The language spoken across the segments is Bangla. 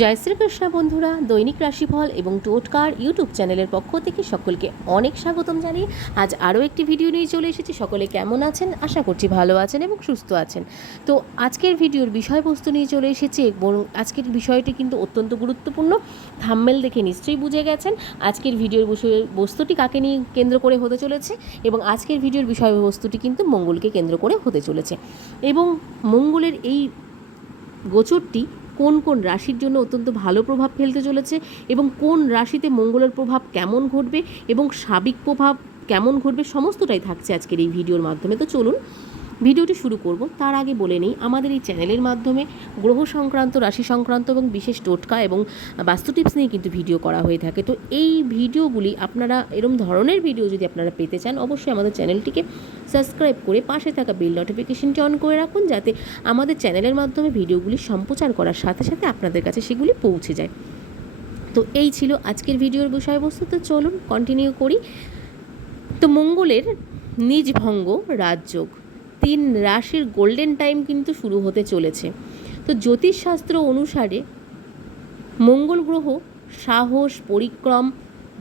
জয় শ্রীকৃষ্ণ বন্ধুরা, দৈনিক রাশিফল এবং টোটকার ইউটিউব চ্যানেলের পক্ষ থেকে সকলকে অনেক স্বাগতম জানিয়ে আজ আরও একটি ভিডিও নিয়ে চলে এসেছি। সকলে কেমন আছেন? আশা করছি ভালো আছেন এবং সুস্থ আছেন। তো আজকের ভিডিওর বিষয়বস্তু নিয়ে চলে এসেছি এবং আজকের বিষয়টি কিন্তু অত্যন্ত গুরুত্বপূর্ণ। থাম্মেল দেখে নিশ্চয়ই বুঝে গেছেন আজকের ভিডিওর বস্তুটি কাকে নিয়ে কেন্দ্র করে হতে চলেছে এবং আজকের ভিডিওর বিষয়বস্তুটি কিন্তু মঙ্গলকে কেন্দ্র করে হতে চলেছে। এবং মঙ্গলের এই গোচরটি কোন কোন রাশির জন্য অত্যন্ত ভালো প্রভাব ফেলতে চলেছে এবং কোন রাশিতে মঙ্গলের প্রভাব কেমন ঘটবে এবং সাবিক প্রভাব কেমন ঘটবে সমস্তটাই থাকছে আজকের এই ভিডিওর মাধ্যমে। তো চলুন ভিডিওটি শুরু করব। তার আগে বলে নিই, আমাদের এই চ্যানেলের মাধ্যমে গ্রহ সংক্রান্ত, রাশি সংক্রান্ত এবং বিশেষ টোটকা এবং বাস্তু টিপস নিয়ে কিন্তু ভিডিও করা হয়ে থাকে। তো এই ভিডিওগুলি আপনারা, এরম ধরনের ভিডিও যদি আপনারা পেতে চান, অবশ্যই আমাদের চ্যানেলটিকে সাবস্ক্রাইব করে পাশে থাকা বেল নোটিফিকেশনটি অন করে রাখুন, যাতে আমাদের চ্যানেলের মাধ্যমে ভিডিওগুলি সম্প্রচার করার সাথে সাথে আপনাদের কাছে সেগুলি পৌঁছে যায়। তো এই ছিল আজকের ভিডিওর বিষয়বস্তু। তো চলুন কন্টিনিউ করি। তো মঙ্গলের নিজ ভঙ্গ রাজযোগ। তিন রাশির গোল্ডেন টাইম কিন্তু শুরু হতে চলেছে। তো জ্যোতিষশাস্ত্র অনুসারে মঙ্গল গ্রহ সাহস, পরিক্রম,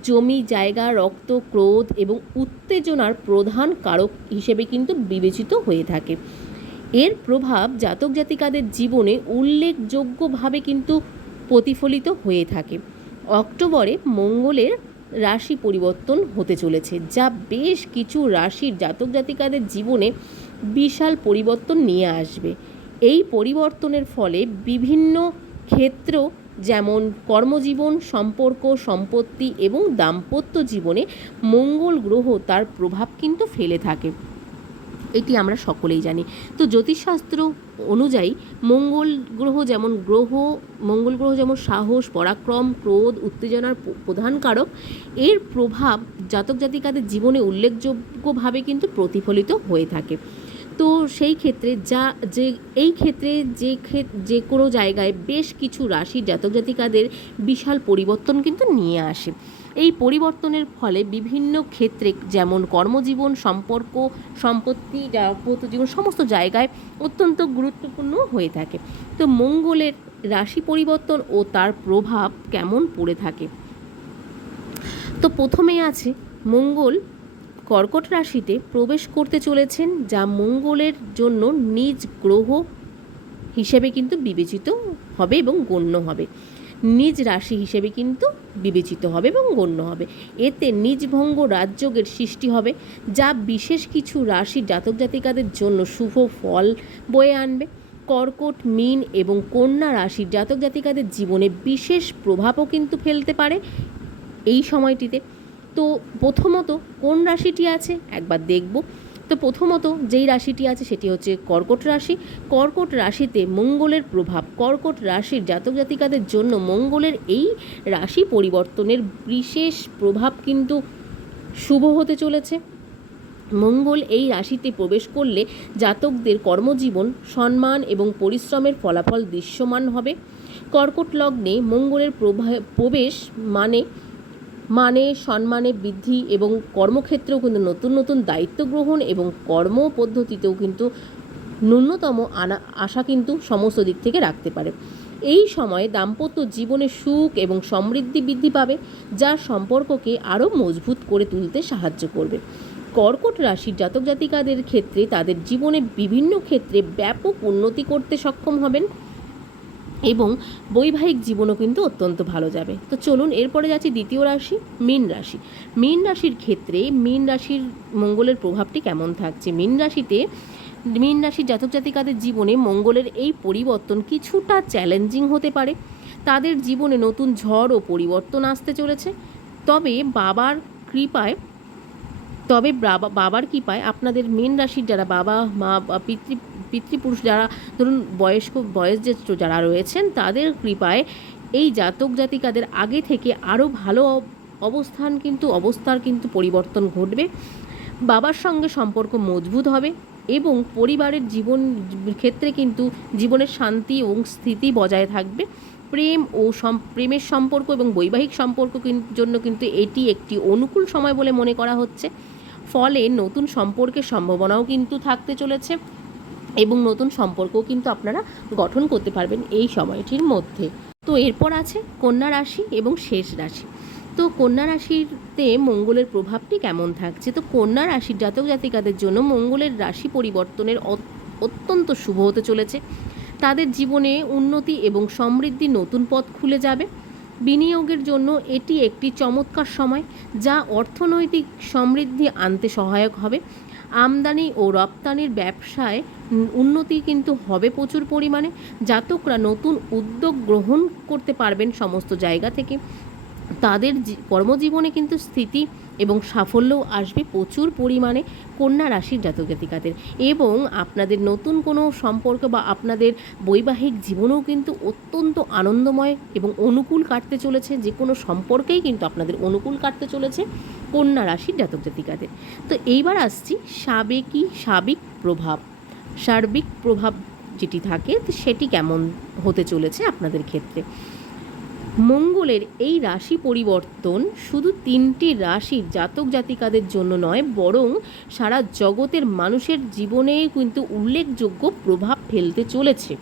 জমি, জায়গা, রক্ত, ক্রোধ এবং উত্তেজনার প্রধান কারক হিসেবে কিন্তু বিবেচিত হয়ে থাকে। এর প্রভাব জাতক জাতিকাদের জীবনে উল্লেখযোগ্যভাবে কিন্তু প্রতিফলিত হয়ে থাকে। অক্টোবরে মঙ্গলের রাশি পরিবর্তন হতে চলেছে, যা বেশ কিছু রাশির জাতক জাতিকাদের জীবনে বিশাল পরিবর্তন নিয়ে আসবে। এই পরিবর্তনের ফলে বিভিন্ন ক্ষেত্র যেমন কর্মজীবন, সম্পর্ক, সম্পত্তি এবং দাম্পত্য জীবনে মঙ্গল গ্রহ তার প্রভাব কিন্তু ফেলে থাকে। এটি আমরা সকলেই জানি। তো জ্যোতিষশাস্ত্র অনুযায়ী মঙ্গল গ্রহ যেমন গ্রহ, মঙ্গল গ্রহ যেমন সাহস, পরাক্রম, ক্রোধ, উত্তেজনার প্রধান কারক, এর প্রভাব জাতক জাতিকাদের জীবনে উল্লেখযোগ্যভাবে কিন্তু প্রতিফলিত হয়ে থাকে। তো সেই ক্ষেত্রে যা, যে, এই ক্ষেত্রে যে যে কোনো জায়গায় বেশ কিছু রাশি জাতক জাতিকাদের বিশাল পরিবর্তন কিন্তু নিয়ে আসে। এই পরিবর্তনের ফলে বিভিন্ন ক্ষেত্রে যেমন কর্মজীবন, সম্পর্ক, সম্পত্তি দাম্পত্য জীবন সমস্ত জায়গায় অত্যন্ত গুরুত্বপূর্ণ হয়ে থাকে। তো মঙ্গলের রাশি পরিবর্তন ও তার প্রভাব কেমন পড়ে থাকে? তো প্রথমেই আছে মঙ্গল কর্কট রাশিতে প্রবেশ করতে চলেছেন, যা মঙ্গলের জন্য নিজ গ্রহ হিসেবে কিন্তু বিবেচিত হবে এবং গণ্য হবে। নিজ রাশি হিসেবে কিন্তু বিবেচিত হবে এবং গণ্য হবে। এতে নিজভঙ্গ রাজযোগের সৃষ্টি হবে, যা বিশেষ কিছু রাশি জাতক জাতিকাদের জন্য শুভ ফল বয়ে আনবে। কর্কট, মিন এবং কন্যা রাশির জাতক জাতিকাদের জীবনে বিশেষ প্রভাবও কিন্তু ফেলতে পারে। এই সময়টিতে তো প্রথমত কোন রাশিটি আছে? একবার দেখব। তো প্রথমত যেই রাশিটি আছে সেটি হচ্ছে কর্কট রাশি। কর্কট রাশিতে মঙ্গলের প্রভাব, কর্কট রাশির জাতক জাতিকাদের জন্য মঙ্গলের এই রাশি পরিবর্তনের বিশেষ প্রভাব কিন্তু শুভ হতে চলেছে। মঙ্গল এই রাশিতে প্রবেশ করলে জাতকদের কর্মজীবন, সম্মান এবং পরিশ্রমের ফলাফল দৃশ্যমান হবে। কর্কট লগ্নে মঙ্গলের প্রবেশ মানে মানে সম্মানে বৃদ্ধি এবং কর্মক্ষেত্রেও কিন্তু নতুন নতুন দায়িত্ব গ্রহণ এবং কর্ম পদ্ধতিতেও কিন্তু ন্যূনতম আনা, আশা কিন্তু সমস্ত দিক থেকে রাখতে পারে। এই সময়ে দাম্পত্য জীবনে সুখ এবং সমৃদ্ধি বৃদ্ধি পাবে, যা সম্পর্ককে আরও মজবুত করে তুলতে সাহায্য করবে। কর্কট রাশির জাতক জাতিকাদের ক্ষেত্রে তাদের জীবনে বিভিন্ন ক্ষেত্রে ব্যাপক উন্নতি করতে সক্ষম হবেন। এবং বৈবাহিক জীবনও কিন্তু অত্যন্ত ভালো যাবে। তো চলুন, এরপরে যাচ্ছি দ্বিতীয় রাশি, মীন রাশি। মীন রাশির ক্ষেত্রে মীন রাশির মঙ্গলের প্রভাবটি কেমন থাকছে? মীন রাশিতে, মীন রাশির জাতক জাতিকাদের জীবনে মঙ্গলের এই পরিবর্তন কিছুটা চ্যালেঞ্জিং হতে পারে। তাদের জীবনে নতুন ঝড় ও পরিবর্তন আসতে চলেছে। তবে বাবার কৃপায়, তবে বাবা- বাবার কৃপায় আপনাদের মেন রাশির যারা বাবা, মা বা পিতৃ পিতৃপুরুষ যারা, ধরুন বয়স্ক বয়োজ্যেষ্ঠ যারা রয়েছেন, তাদের কৃপায় এই জাতক জাতিকাদের আগে থেকে আরও ভালো অব- অবস্থান কিন্তু, অবস্থার কিন্তু পরিবর্তন ঘটবে। বাবার সঙ্গে সম্পর্ক মজবুত হবে এবং পরিবারের জীবন, ক্ষেত্রে কিন্তু জীবনের শান্তি এবং স্থিতি বজায় থাকবে। প্রেম ও প্রেমের সম্পর্ক এবং বৈবাহিক সম্পর্ক জন্য কিন্তু এটি একটি অনুকূল সময় বলে মনে করা হচ্ছে। ফলে নতুন সম্পর্কের সম্ভাবনাও কিন্তু থাকতে চলেছে। এবং নতুন সম্পর্কও কিন্তু আপনারা গঠন করতে পারবেন এই সময়টির মধ্যে। তো এরপর আছে কন্যা রাশি এবং শেষ রাশি। তো কন্যা রাশিতে মঙ্গলের প্রভাবটি কেমন থাকছে? তো কন্যা রাশির জাতক জাতিকাদের জন্য মঙ্গলের রাশি পরিবর্তনের অত্যন্ত শুভ হতে চলেছে। তাদের জীবনে উন্নতি এবং সমৃদ্ধি নতুন পথ খুলে যাবে। বিনিয়োগের জন্য এটি একটি চমৎকার সময়, যা অর্থনৈতিক সমৃদ্ধি আনতে সহায়ক হবে। আমদানি ও রপ্তানির ব্যবসায় উন্নতি কিন্তু হবে প্রচুর পরিমাণে। জাতকরা নতুন উদ্যোগ গ্রহণ করতে পারবেন সমস্ত জায়গা থেকে। তাদের কর্মজীবনে কিন্তু স্থিতি এবং সাফল্যও আসবে প্রচুর পরিমাণে কন্যা রাশির জাতক জাতিকাদের। এবং আপনাদের নতুন কোনো সম্পর্ক বা আপনাদের বৈবাহিক জীবনেও কিন্তু অত্যন্ত আনন্দময় এবং অনুকূল কাটতে চলেছে, যে কোনো সম্পর্কেই কিন্তু আপনাদের অনুকূল কাটতে চলেছে কন্যা রাশির জাতক জাতিকাদের। তো এইবার আসছি সাবেকি সাবিক প্রভাব। সার্বিক প্রভাব যেটি থাকে, সেটি কেমন হতে চলেছে আপনাদের ক্ষেত্রে? মঙ্গলের এই রাশি পরিবর্তন শুধু তিনটি রাশির জাতক জাতিকাদের জন্য নয়, বরং সারা জগতের মানুষের জীবনে কিন্তু উল্লেখযোগ্য প্রভাব ফেলতে চলেছে।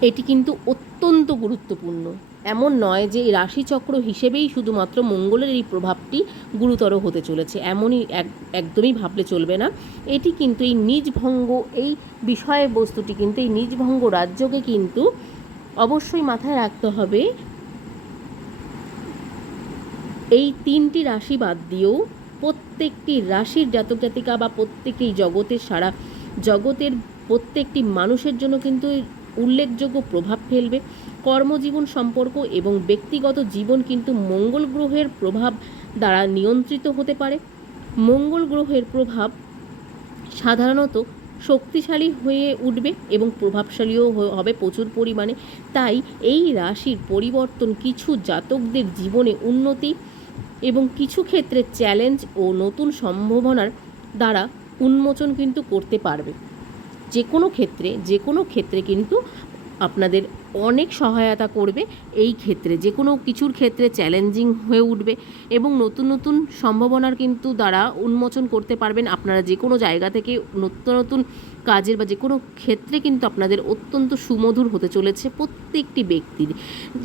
এটি কিন্তু অত্যন্ত গুরুত্বপূর্ণ। এমন নয় যে এই রাশিচক্র হিসেবেই শুধুমাত্র মঙ্গলের এই প্রভাবটি গুরুতর হতে চলেছে, এমনই এক, একদমই ভাবলে চলবে না। এটি কিন্তু এই নিজভঙ্গ এই বিষয়বস্তুটি কিন্তু এই নিজভঙ্গ রাজ্যকে কিন্তু অবশ্যই মাথায় রাখতে হবে, এই তিনটি রাশি বাদ দিয়েও প্রত্যেকটি রাশির জাতক জাতিকা বা প্রত্যেকেই জগতের সারা, জগতের প্রত্যেকটি মানুষের জন্য কিন্তু উল্লেখযোগ্য প্রভাব ফেলবে। কর্মজীবন সম্পর্ক এবং ব্যক্তিগত জীবন কিন্তু মঙ্গল গ্রহের প্রভাব দ্বারা নিয়ন্ত্রিত হতে পারে। মঙ্গল গ্রহের প্রভাব সাধারণত শক্তিশালী হয়ে উঠবে এবং প্রভাবশালীও হবে প্রচুর পরিমাণে। তাই এই রাশির পরিবর্তন কিছু জাতকদের জীবনে উন্নতি এবং কিছু ক্ষেত্রে চ্যালেঞ্জ ও নতুন সম্ভাবনার দ্বারা উন্মোচন কিন্তু করতে পারবে। যে কোনো ক্ষেত্রে যে কোনো ক্ষেত্রে কিন্তু আপনাদের অনেক সহায়তা করবে এই ক্ষেত্রে, যে কোনো কিছুর ক্ষেত্রে চ্যালেঞ্জিং হয়ে উঠবে এবং নতুন নতুন সম্ভাবনার কিন্তু দ্বারা উন্মোচন করতে পারবেন আপনারা যে কোনো জায়গা থেকে নতুন নতুন কাজের বা যে কোনো ক্ষেত্রে কিন্তু আপনাদের অত্যন্ত সুমধুর হতে চলেছে প্রত্যেকটি ব্যক্তির।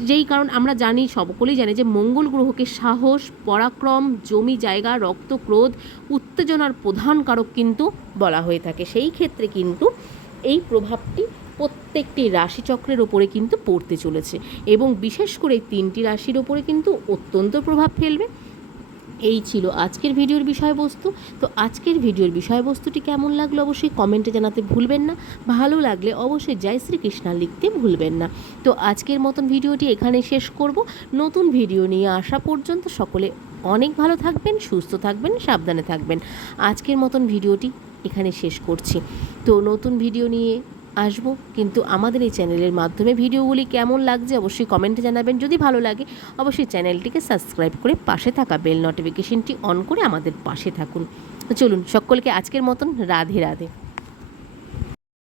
যেই কারণ আমরা জানি, সকলেই জানি যে মঙ্গল গ্রহকে সাহস, পরাক্রম, জমি জায়গা, রক্ত ক্রোধ, উত্তেজনার প্রধান কারক কিন্তু বলা হয়ে থাকে। সেই ক্ষেত্রে কিন্তু এই প্রভাবটি প্রত্যেকটি রাশিচক্রের ওপরে কিন্তু পড়তে চলেছে এবং বিশেষ করে তিনটি রাশির ওপরে কিন্তু অত্যন্ত প্রভাব ফেলবে। এই ছিল আজকের ভিডিওর বিষয়বস্তু। তো আজকের ভিডিওর বিষয়বস্তুটি কেমন লাগল অবশ্যই কমেন্টে জানাতে ভুলবেন না। ভালো লাগলে অবশ্যই জয় শ্রীকৃষ্ণা লিখতে ভুলবেন না। তো আজকের মতন ভিডিওটি এখানে শেষ করব। নতুন ভিডিও নিয়ে আসা পর্যন্ত সকলে অনেক ভালো থাকবেন, সুস্থ থাকবেন, সাবধানে থাকবেন। আজকের মতন ভিডিওটি এখানে শেষ করছি। তো নতুন ভিডিও নিয়ে আসব। কিন্তু আমাদের এই চ্যানেলের মাধ্যমে ভিডিওগুলি কেমন লাগছে অবশ্যই কমেন্টে জানাবেন। যদি ভালো লাগে, অবশ্যই চ্যানেলটিকে সাবস্ক্রাইব করে পাশে থাকা বেল নোটিফিকেশনটি অন করে আমাদের পাশে থাকুন। চলুন, সকলকে আজকের মতন রাধে রাধে।